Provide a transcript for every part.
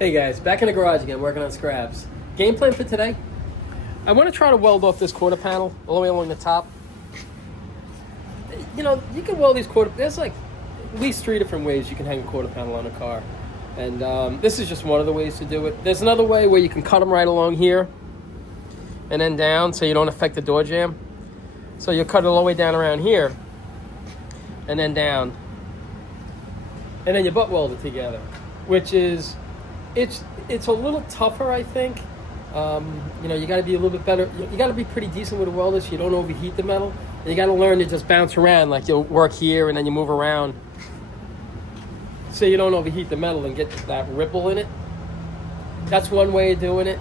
Hey guys, back in the garage again, working on scraps. Game plan for today? I want to try to weld off this quarter panel all the way along the top. You know, you can weld these there's like at least 3 different ways you can hang a quarter panel on a car. And this is just one of the ways to do it. There's another way where you can cut them right along here and then down so you don't affect the door jamb. So you'll cut it all the way down around here and then down. And then you butt weld it together, which is, it's a little tougher, I think. You know, you got to be a little bit better. You got to be pretty decent with a welder so you don't overheat the metal. And you got to learn to just bounce around, like you'll work here and then you move around so you don't overheat the metal and get that ripple in it. That's one way of doing it.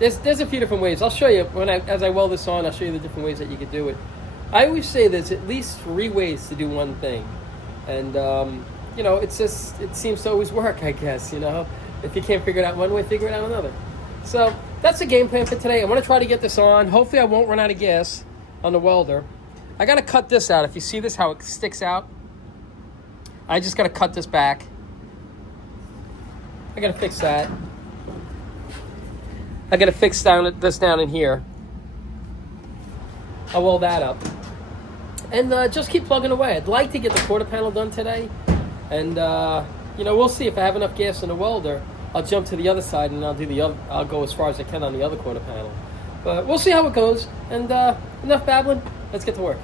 There's a few different ways. I'll show you as I weld this on. I'll show you the different ways that you could do it. I always say there's at least 3 ways to do one thing, and you know, it seems to always work, I guess. You know, if you can't figure it out one way, figure it out another. So that's the game plan for today. I want to try to get this on. Hopefully I won't run out of gas on the welder. I got to cut this out. If you see this, how it sticks out, I just got to cut this back. I got to fix that. I got to fix this down in here. I'll weld that up. And just keep plugging away. I'd like to get the quarter panel done today. And, you know, we'll see if I have enough gas in the welder. I'll jump to the other side and I'll go as far as I can on the other quarter panel. But we'll see how it goes. And enough babbling. Let's get to work.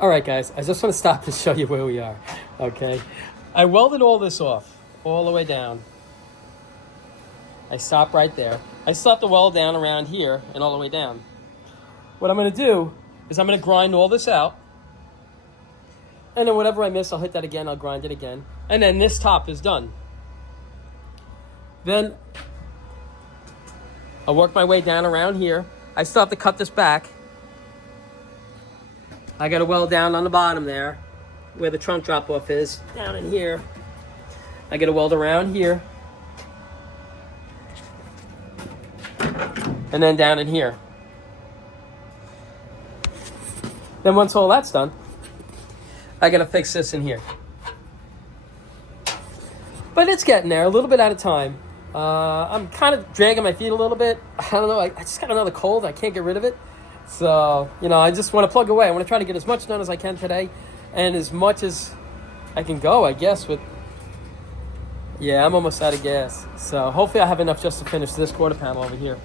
All right, guys, I just want to stop to show you where we are, okay? I welded all this off, all the way down. I stop right there. I still have to weld down around here and all the way down. What I'm going to do is I'm going to grind all this out. And then whatever I miss, I'll hit that again. I'll grind it again. And then this top is done. Then I'll work my way down around here. I still have to cut this back. I got to weld down on the bottom there where the trunk drop off is. Down in here. I got to weld around here. And then down in here. Then once all that's done, I gotta fix this in here. But it's getting there, a little bit at a time. I'm kind of dragging my feet a little bit. I don't know, I just got another cold. I can't get rid of it. So, I just want to plug away. I want to try to get as much done as I can today. And as much as I can go, I guess, with... Yeah, I'm almost out of gas. So hopefully I have enough just to finish this quarter panel over here.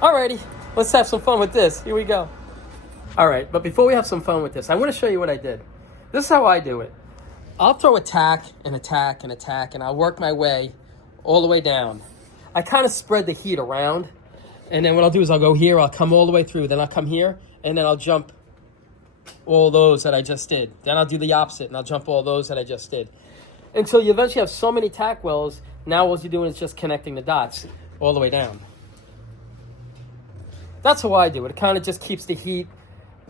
Alrighty, let's have some fun with this. Here we go. Alright, but before we have some fun with this, I want to show you what I did. This is how I do it. I'll throw a tack and a tack and a tack, and I'll work my way all the way down. I kind of spread the heat around, and then what I'll do is I'll go here, I'll come all the way through, then I'll come here, and then I'll jump all those that I just did. Then I'll do the opposite, and I'll jump all those that I just did. Until you eventually have so many tack wells, now all you're doing is just connecting the dots all the way down. That's how I do it. It kind of just keeps the heat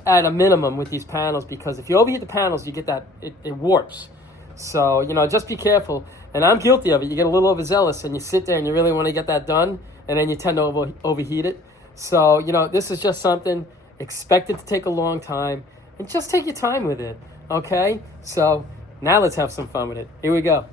at a minimum with these panels, because if you overheat the panels, you get that, it warps. So, just be careful. And I'm guilty of it. You get a little overzealous and you sit there and you really want to get that done, and then you tend to overheat it. So, this is just something, expect it to take a long time, and just take your time with it, okay? So, now let's have some fun with it. Here we go.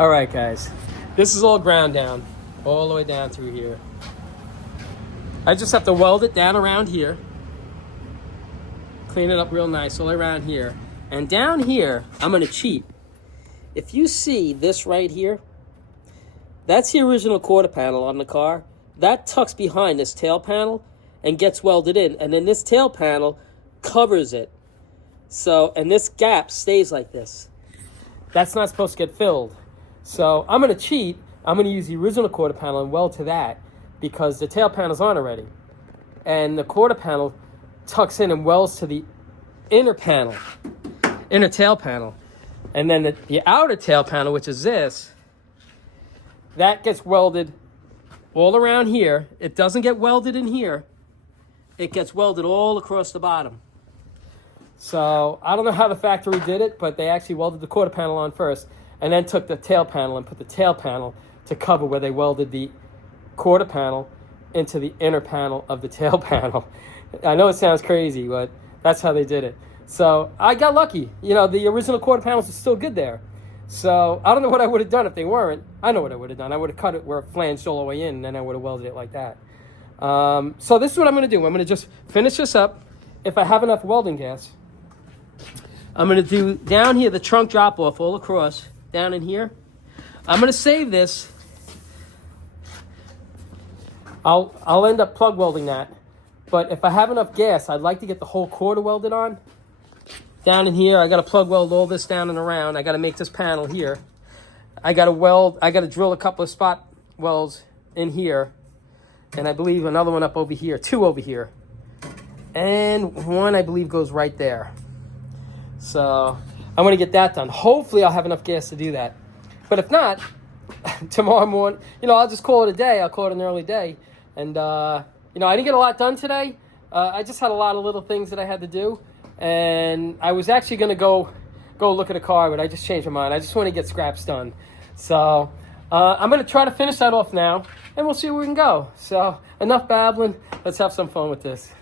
All right, guys. This is all ground down, all the way down through here. I just have to weld it down around here. Clean it up real nice all around here. And down here, I'm gonna cheat. If you see this right here, that's the original quarter panel on the car. That tucks behind this tail panel and gets welded in. And then this tail panel covers it. So, and this gap stays like this. That's not supposed to get filled. So I'm gonna cheat. I'm gonna use the original quarter panel and weld to that because the tail panel's on already. And the quarter panel tucks in and welds to the inner panel, inner tail panel. And then the outer tail panel, which is this, that gets welded all around here. It doesn't get welded in here. It gets welded all across the bottom. So I don't know how the factory did it, but they actually welded the quarter panel on first and then took the tail panel and put the tail panel to cover where they welded the quarter panel into the inner panel of the tail panel. I know it sounds crazy, but that's how they did it. So I got lucky. You know, the original quarter panels are still good there. So I don't know what I would have done if they weren't. I know what I would have done. I would have cut it where it flanged all the way in, and then I would have welded it like that. So this is what I'm going to do. I'm going to just finish this up. If I have enough welding gas, I'm going to do down here the trunk drop off all across, down in here. I'm going to save this. I'll end up plug welding that. But if I have enough gas, I'd like to get the whole quarter welded on. Down in here, I got to plug weld all this down and around. I got to make this panel here. I got to drill a couple of spot welds in here. And I believe another one up over here, 2 over here. And 1, I believe, goes right there. So I'm going to get that done. Hopefully I'll have enough gas to do that. But if not, tomorrow morning, I'll just call it a day. I'll call it an early day. And, I didn't get a lot done today. I just had a lot of little things that I had to do. And I was actually going to go look at a car, but I just changed my mind. I just want to get scraps done. So I'm going to try to finish that off now, and we'll see where we can go. So enough babbling. Let's have some fun with this.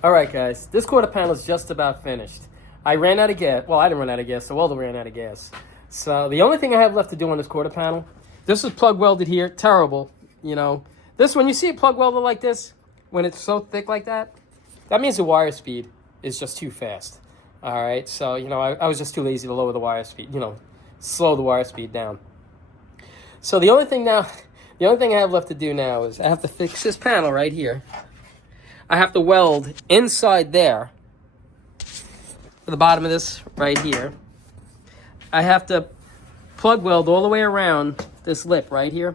All right, guys, this quarter panel is just about finished. I ran out of gas. Well, I didn't run out of gas. The welder ran out of gas. So the only thing I have left to do on this quarter panel, this is plug welded here. Terrible, you know. This, when you see a plug welder like this, when it's so thick like that, that means the wire speed is just too fast. All right, so, you know, I was just too lazy to lower the wire speed, you know, slow the wire speed down. So the only thing I have left to do now is I have to fix this panel right here. I have to weld inside there, at the bottom of this right here. I have to plug weld all the way around this lip right here.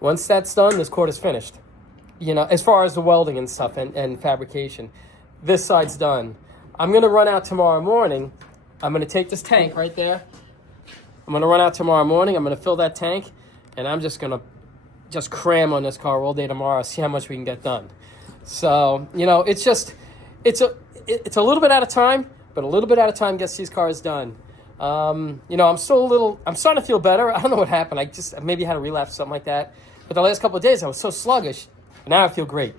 Once that's done, this quarter's finished. You know, as far as the welding and stuff and fabrication, this side's done. I'm gonna run out tomorrow morning. I'm gonna take this tank right there. I'm gonna run out tomorrow morning. I'm gonna fill that tank, and I'm just gonna cram on this car all day tomorrow. See how much we can get done. So, you know, it's a little bit out of time, but a little bit at a time gets these cars done. You know, I'm starting to feel better. I don't know what happened. I just maybe had a relapse, something like that. But the last couple of days, I was so sluggish. Now I feel great.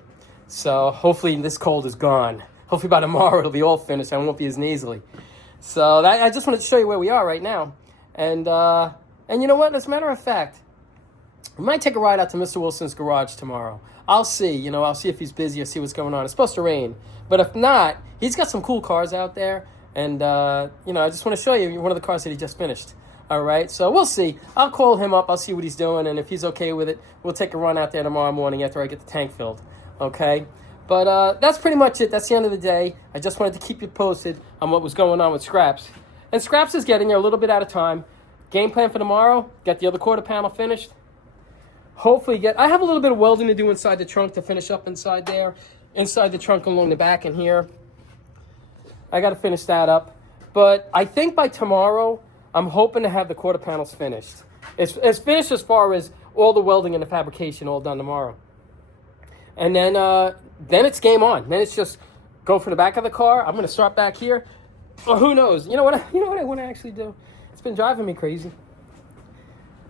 So hopefully this cold is gone. Hopefully by tomorrow it'll be all finished. I won't be as nasally. So I just wanted to show you where we are right now. And you know what? As a matter of fact, we might take a ride out to Mr. Wilson's garage tomorrow. I'll see. You know, I'll see if he's busy or see what's going on. It's supposed to rain. But if not, he's got some cool cars out there. And, you know, I just want to show you one of the cars that he just finished. All right, so we'll see. I'll call him up. I'll see what he's doing. And if he's okay with it, we'll take a run out there tomorrow morning after I get the tank filled. Okay? But that's pretty much it. That's the end of the day. I just wanted to keep you posted on what was going on with Scraps. And Scraps is getting there a little bit at a time. Game plan for tomorrow, get the other quarter panel finished. Hopefully I have a little bit of welding to do inside the trunk to finish up inside there. Inside the trunk along the back and here. I got to finish that up. But I think by tomorrow, I'm hoping to have the quarter panels finished. It's finished as far as all the welding and the fabrication all done tomorrow. And then it's game on. Then it's just go for the back of the car. I'm going to start back here. Or who knows? You know what I want to actually do? It's been driving me crazy.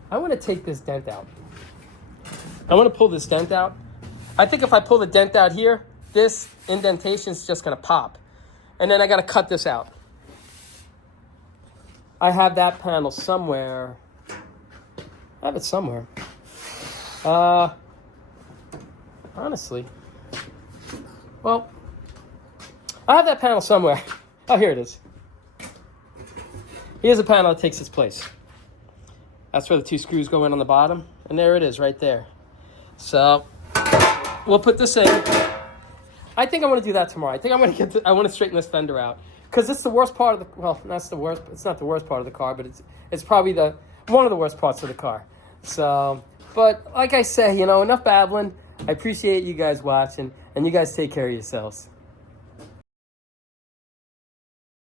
I want to take this dent out. I want to pull this dent out. I think if I pull the dent out here, this indentation is just going to pop. And then I got to cut this out. I have that panel somewhere. I have it somewhere. Honestly. Well, I have that panel somewhere. Oh, here it is. Here's a panel that takes its place. That's where the two screws go in on the bottom. And there it is right there. So, we'll put this in. I think I want to do that tomorrow. I think I want to straighten this fender out. Because it's the worst part of the, well, that's the worst, it's not the worst part of the car, but it's probably one of the worst parts of the car. So, but like I say, you know, enough babbling. I appreciate you guys watching, and you guys take care of yourselves.